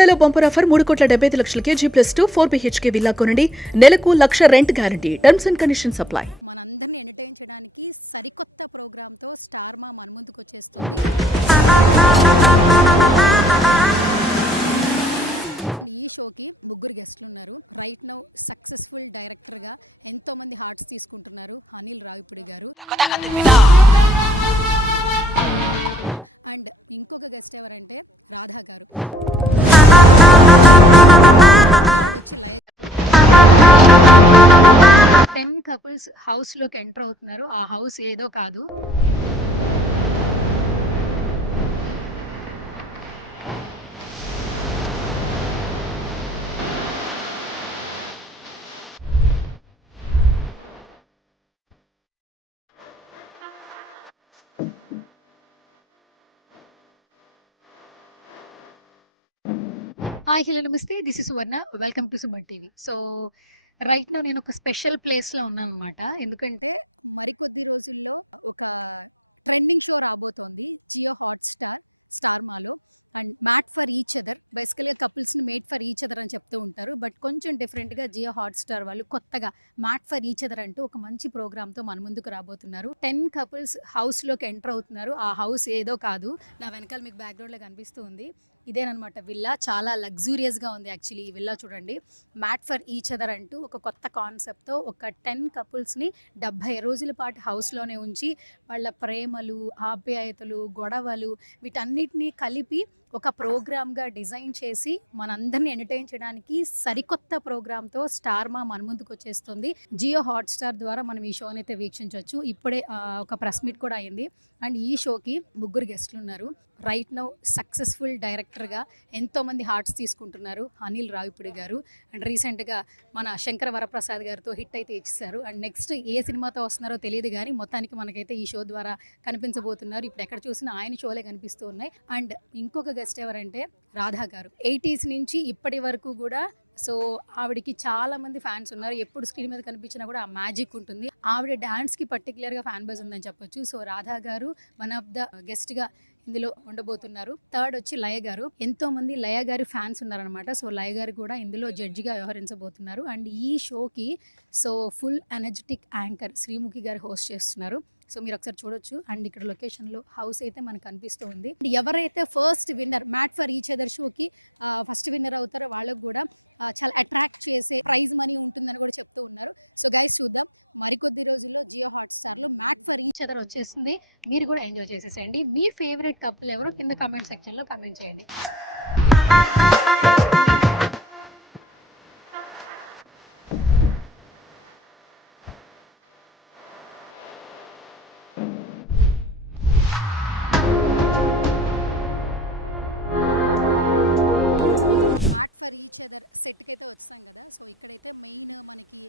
బెల్లుగూడలో bumper offer 3,75,00,000 G+2 4 BHK villa కొనండి. నెలకు 1,00,000 rent guarantee. Terms and conditions apply. మనందరినీ entertain చేయడానికి సరికొత్త ప్రోగ్రామ్తో స్టార్ మా మన ముందుకు వచ్చేస్తుంది. ఈ షోకి ముగ్గురు గెస్ట్లు ఉన్నారు. రైట్ నౌ సక్సెస్ఫుల్ డైరెక్టర్గా ఎంతో మంది హార్ట్స్ తీసుకుంటున్నారు అనిల్ రావిపూడి గారు. అండ్ ఇంకొక గెస్ట్ ఎవరంటే రాధా గారు. వచ్చి లయ 10 కపుల్స్ హౌస్లోకి ఎంటర్ అవుతున్నారు. ఆ హౌస్ ఏదో కాదు, హాయ్ హలో నమస్తే, this is Suvarna, welcome to Suman TV. So right now నేను ఒక స్పెషల్ ప్లేస్లో ఉన్నాను అనమాట. ఎందుకంటే మరికొద్ది రోజుల్లో ఒక ట్రెండింగ్ షో రాబోతోంది జియో హాట్స్టార్ స్టార్ మాలో. And mat for each other, బేసికల్గా కపుల్స్ని మేడ్ ఫర్ ఈచ్ అదర్ అని చెప్తూ ఉంటారు. బట్ కొంచెం డిఫరెంట్గా జియో హాట్స్టార్ వాళ్ళు కొత్తగా మ్యాట్ ఫర్ ఈచ్ అదర్ అంటూ ఒక మంచి ప్రోగ్రామ్తో మన ముందుకు రాబోతున్నారు. 10 కపుల్స్ హౌస్లోకి ఎంటర్ అవుతున్నారు. ఆ హౌస్ ఏదో కాదు, నా వెనకాల మీకు బ్యాక్గ్రౌండ్లో కనిపిస్తూ ఉంది, ఇదేనమాట విల్లా. చాలా లగ్జూరియస్గా ఉంది యాక్చువల్లీ ఈ విల్లా. చూడండి, మ్యాట్ ఫర్ ఈచ్ అదర్ అంటూ ఒక కొత్త కాన్సెప్ట్తో ఒక 10 కపుల్స్ని 70 రోజుల పాటు హౌస్లోనే ఉంచి వాళ్ళ ప్రేమలు, ఆప్యాయతలు, గొడవలు వీటన్నిటినీ కలిపి ఒక ప్రోగ్రామ్గా డిజైన్ చేసి మనందరినీ ఎంటర్టైన్ చేయడానికి సరికొత్త ప్రోగ్రామ్తో స్టార్ మా మన ముందుకు వచ్చేస్తుంది. జియో హాట్స్టార్ ద్వారా మనం ఈ షోని అయితే వీక్షించవచ్చు. ఇప్పుడే ఒక ప్రెస్ మీట్ కూడా అయింది. అండ్ ఈ షోకి ముగ్గురు గెస్ట్లు ఉన్నారు. రైట్ నౌ సక్సెస్ఫుల్ డైరెక్టర్గా ఎంతోమంది హార్ట్స్ తీసుకుంటున్నారు అనిల్ రావిపూడి గారు. అండ్ రీసెంట్గా మన శంకర వరప్రసాద్ గారితో హిట్ అయితే ఇచ్చేసారు. అండ్ నెక్స్ట్ ఏ సినిమాతో వస్తున్నారో తెలియదు కానీ మొత్తానికి మనకైతే ఈ షో ద్వారా కనిపించబోతున్నారు. ఇప్పుడు ఎక్కడ చూసినా ఆయన షోలే కనిపిస్తూ ఉన్నాయి. అండ్ ఇంకొక గెస్ట్ ఎవరంటే రాధా గారు. 80s నుంచి ఇప్పటి వరకు కూడా సో ఆవిడకి చాలా మంది ఫ్యాన్స్ ఉన్నారు. ఎప్పుడు స్క్రీన్ మీద కనిపించినా కూడా ఆ మ్యాజిక్ ఉంటుంది. ఆవిడ డాన్స్కి పర్టికులర్గా ఫ్యాన్ బేస్ ఉందని చెప్పొచ్చు. సో రాధా గారు వన్ ఆఫ్ ద గెస్ట్గా ఇందులో ఉండబోతున్నారు. థర్డ్ వచ్చి లయ గారు. ఎంతో మంది లయ గారి ఫ్యాన్స్ ఉన్నారనమాట. సో లయ గారు కూడా ఇందులో జడ్జిగా వ్యవహరించబోతున్నారు. అండ్ ఈ షోకి so full energetic anchor Sreemukhi గారు హోస్ట్ చేస్తున్నారు. సో మీరు ఒకసారి చూడొచ్చు. అండ్ ఇక్కడ లొకేషన్లో హౌస్ అయితే మనకు కనిపిస్తూ ఉంది. ఎవరైతే first winner mat for each other షోకి ఫస్ట్ విన్నర్ అవుతారో వాళ్ళకు కూడా చాలా అట్రాక్ట్ చేసే ప్రైజ్ మనీ ఉంటుందని కూడా చెప్తూ ఉన్నారు. సో గైస్ చూద్దాం, మరికొద్ది రోజుల్లో జియో హాట్స్టార్లో మ్యాట్ ఫర్ ఈచ్ అదర్ వచ్చేస్తుంది. మీరు కూడా ఎంజాయ్ చేసేసేయండి. మీ ఫేవరెట్ కపుల్ ఎవరో కింద కామెంట్ సెక్షన్లో కామెంట్ చేయండి. మ్యాట్ ఫర్ ఈచ్ అదర్ సెట్కి అయితే వచ్చాం కదా. సో ఇక్కడైతే మెయిన్ మనకి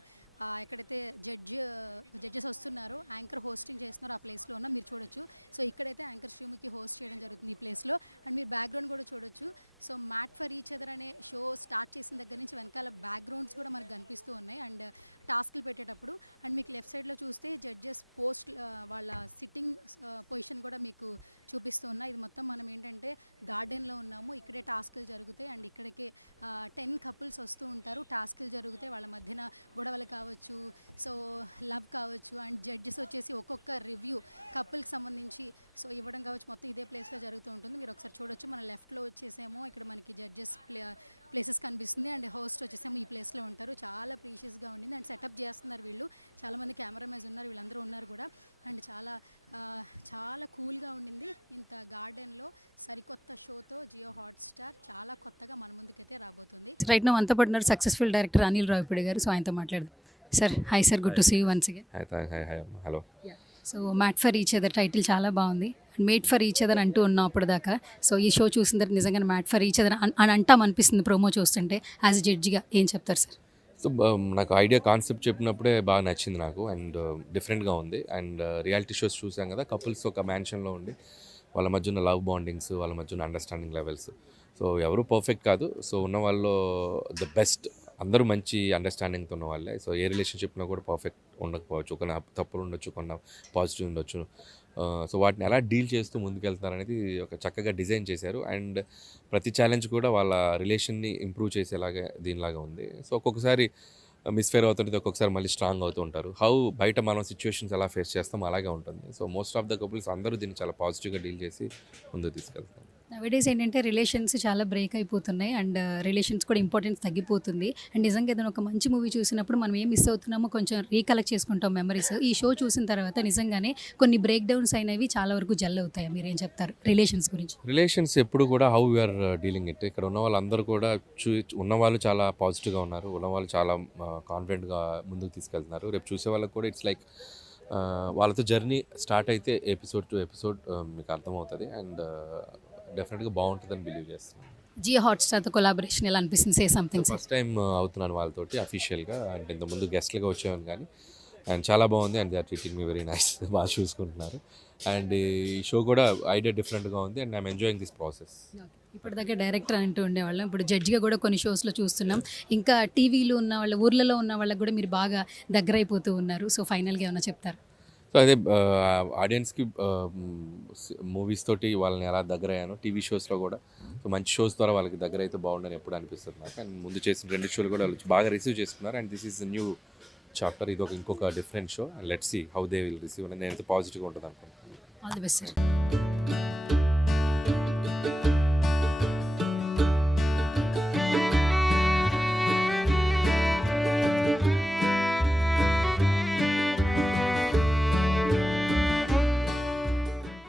ఎక్కడైతే జడ్జెస్ వస్తున్నారో, యాంకర్ హోస్టింగ్ చేస్తున్నారో ఆ ప్లేస్లో ఉన్న మీరు చూడొచ్చు. సో ఇక్కడైతే యాంకర్ శ్రీముఖి హోస్ట్ చేయడం జరుగుతుంది ఈ ప్లేస్లో. అండ్ మీరు బ్యాక్గ్రౌండ్ కూడా చూడొచ్చు. So made for each other అనే షో స్టార్ట్ చేసిన దగ్గర నుంచి వెనకాల బ్యాక్గ్రౌండ్స్ కూడా మనకు కనిపిస్తూ ఉన్నాయి. అండ్ టాస్క్లు పెట్టేటప్పుడు అండ్ మీకు లెఫ్ట్ సైడ్లో చూస్తే జడ్జెస్ పోస్ట్ వాళ్ళ సిట్టింగ్ పొజిషన్ కూడా మీకు చూపిస్తూ ఉన్నాయి. ఇది మొత్తం మనం ఏంటంటే గార్డెన్లో ఉన్నాము. ఇక్కడే టాస్క్లు జరుగుతాయి. అండ్ ఇక్కడికే 10 కపుల్స్ వస్తూ ఉంటారు. టాస్క్లు జరుగుతాయి, వాళ్ళ మధ్యన గొడవలు కావచ్చు, సో లవ్ కావచ్చు. అండ్ జడ్జెస్ వచ్చేసి ఒక్కొక్క రివ్యూ కపుల్కి సంబంధించి సో ఇవ్వడం కావచ్చు. మొత్తం ఇదే ప్లేస్లో జరుగుతూ ఉంటుంది. మీరు ఒకసారి చూడొచ్చు. మన లెఫ్ట్లో వచ్చేసేమో ఇక్కడ మనకి జడ్జెస్ ప్లేసెస్ కనిపిస్తుంది. అండ్ హోస్ట్ వచ్చేసేమో ఈ ప్లేస్లో ఉంటారు. చాలా ప్రీషియస్గా ఉండింది. అండ్ సెటప్ చేస్తున్నారు వీళ్ళు. చాలామంది కెమెరామెన్స్ ఉన్నారు, వీళ్ళందరూ ఉన్నారు కూడా. అండ్ చాలా కూల్గా ఉండింది. ఇంత గార్డెన్లో సరికొత్త షోతో జియో హాట్స్టార్ చాలా కొత్తగా మన ముందుకైతే రాబోతుంది. రైట్ నౌ అంతా పడినారు successful director Anil Ravipudi garu. So ఆయనతో మాట్లాడదాం. Sir hi sir, good to see you once again. Hello. So made for each other title చాలా బాగుంది. And made for each other అంటూ ఉన్నాం అప్పుడు దాకా. సో ఈ షో చూసిన తర్వాత నిజంగా మ్యాట్ ఫర్ ఈచ్ అదర్ అని అంటాం అనిపిస్తుంది ప్రోమో చూస్తుంటే. యాజ్ ఎ జడ్జిగా ఏం చెప్తారు సార్? సో నాకు ఐడియా కాన్సెప్ట్ చెప్పినప్పుడే బాగా నచ్చింది నాకు. అండ్ డిఫరెంట్గా ఉంది. అండ్ రియాలిటీ షోస్ చూసాం కదా, కపుల్స్ ఒక మ్యాన్షన్లో ఉండి వాళ్ళ మధ్య ఉన్న లవ్ బాండింగ్స్, వాళ్ళ మధ్య ఉన్న అండర్స్టాండింగ్ లెవెల్స్. సో ఎవరు పర్ఫెక్ట్ కాదు. సో ఉన్న వాళ్ళు ద బెస్ట్, అందరూ మంచి అండర్స్టాండింగ్తో ఉన్న వాళ్ళే. సో ఏ రిలేషన్షిప్లో కూడా పర్ఫెక్ట్ ఉండకపోవచ్చు, కొన్ని తప్పులు ఉండొచ్చు, కొన్ని పాజిటివ్ ఉండొచ్చు. సో వాటిని ఎలా డీల్ చేస్తూ ముందుకెళ్తారనేది ఒక చక్కగా డిజైన్ చేశారు. అండ్ ప్రతి ఛాలెంజ్ కూడా వాళ్ళ రిలేషన్‌ని ఇంప్రూవ్ చేసేలాగా దీనిలాగా ఉంది. సో ఒక్కొక్కసారి మిస్‌ఫైర్ అవుతుంటది. ఒక్కొక్కసారి మళ్ళీ స్ట్రాంగ్ అవుతూ ఉంటారు. బయట మనం సిట్యుయేషన్స్ ఎలా ఫేస్ చేస్తామో అలాగే ఉంటుంది. So most of the couples అందరూ దీన్ని చాలా పాజిటివ్‌గా డీల్ చేసి ముందుకు తీసుకెళ్తారు. నవేడేస్ ఏంటంటే రిలేషన్స్ చాలా బ్రేక్ అయిపోతున్నాయి అండ్ రిలేషన్స్ కూడా ఇంపార్టెన్స్ తగ్గిపోతుంది. అండ్ నిజంగా ఏదైనా ఒక మంచి మూవీ చూసినప్పుడు మనం ఏం మిస్ అవుతున్నామో కొంచెం రీకలెక్ట్ చేసుకుంటాం మెమరీస్. ఈ షో చూసిన తర్వాత నిజంగానే కొన్ని బ్రేక్ డౌన్స్ అయినవి చాలా వరకు జెల్ అవుతాయి. మీరేం చెప్తారు రిలేషన్స్ గురించి? రిలేషన్స్ ఎప్పుడు కూడా how we are dealing it. ఇక్కడ ఉన్న వాళ్ళందరూ కూడా ఉన్నవాళ్ళు చాలా పాజిటివ్‌గా ఉన్నారు. ఉన్నవాళ్ళు చాలా కాన్ఫిడెంట్‌గా ముందుకు తీసుకెళ్తున్నారు. రేపు చూసే వాళ్ళకి కూడా ఇట్స్ లైక్ వాళ్ళతో జర్నీ స్టార్ట్ అయితే ఎపిసోడ్ టు ఎపిసోడ్ మీకు అర్థమవుతది. అండ్ డెఫినెట్‌గా బావుంటదని బిలీవ్ చేస్తున్నాను. జియో హాట్‌స్టార్‌తో కొలాబరేషన్ ఎలా అనిపిస్తుంది? Say something sir. First time అవుతున్నాను వాళ్ళతోటి అఫీషియల్‌గా. అంటే ఇంతకుముందు గెస్ట్‌లుగా వచ్చేవాడిని కానీ అండ్ చాలా బాగుంది. And they are treating me very nice. బాగా చూసుకుంటున్నారు. అండ్ ఈ షో కూడా ఐడియా డిఫరెంట్‌గా ఉంది. And I'm enjoying this process. ఇప్పటిదాకా డైరెక్టర్ అంటూ ఉండేవాళ్ళం. ఇప్పుడు జడ్జిగా కూడా కొన్ని షోస్‌లో చూస్తున్నాం. ఇంకా టీవీలో ఉన్న వాళ్ళ ఊర్లలో ఉన్న వాళ్ళకి కూడా మీరు బాగా దగ్గరైపోతూ ఉన్నారు. సో ఫైనల్‌గా ఏమైనా చెప్తారా? సో అదే ఆడియన్స్‌కి మూవీస్ తోటి వాళ్ళని ఎలా దగ్గరయ్యానో టీవీ షోస్‌లో కూడా సో మంచి షోస్ ద్వారా వాళ్ళకి దగ్గరైతే బాగుండని ఎప్పుడు అనిపిస్తుంది నాకు. అండ్ ముందు చేసిన 2 షోలు కూడా వాళ్ళు బాగా రిసీవ్ చేసుకున్నారు. And this is new chapter. ఇది ఇంకొక different show. And let's see how they will receive అని నేనైతే పాజిటివ్‌గా ఉంటుంది అనుకుంటున్నాను. All the best sir.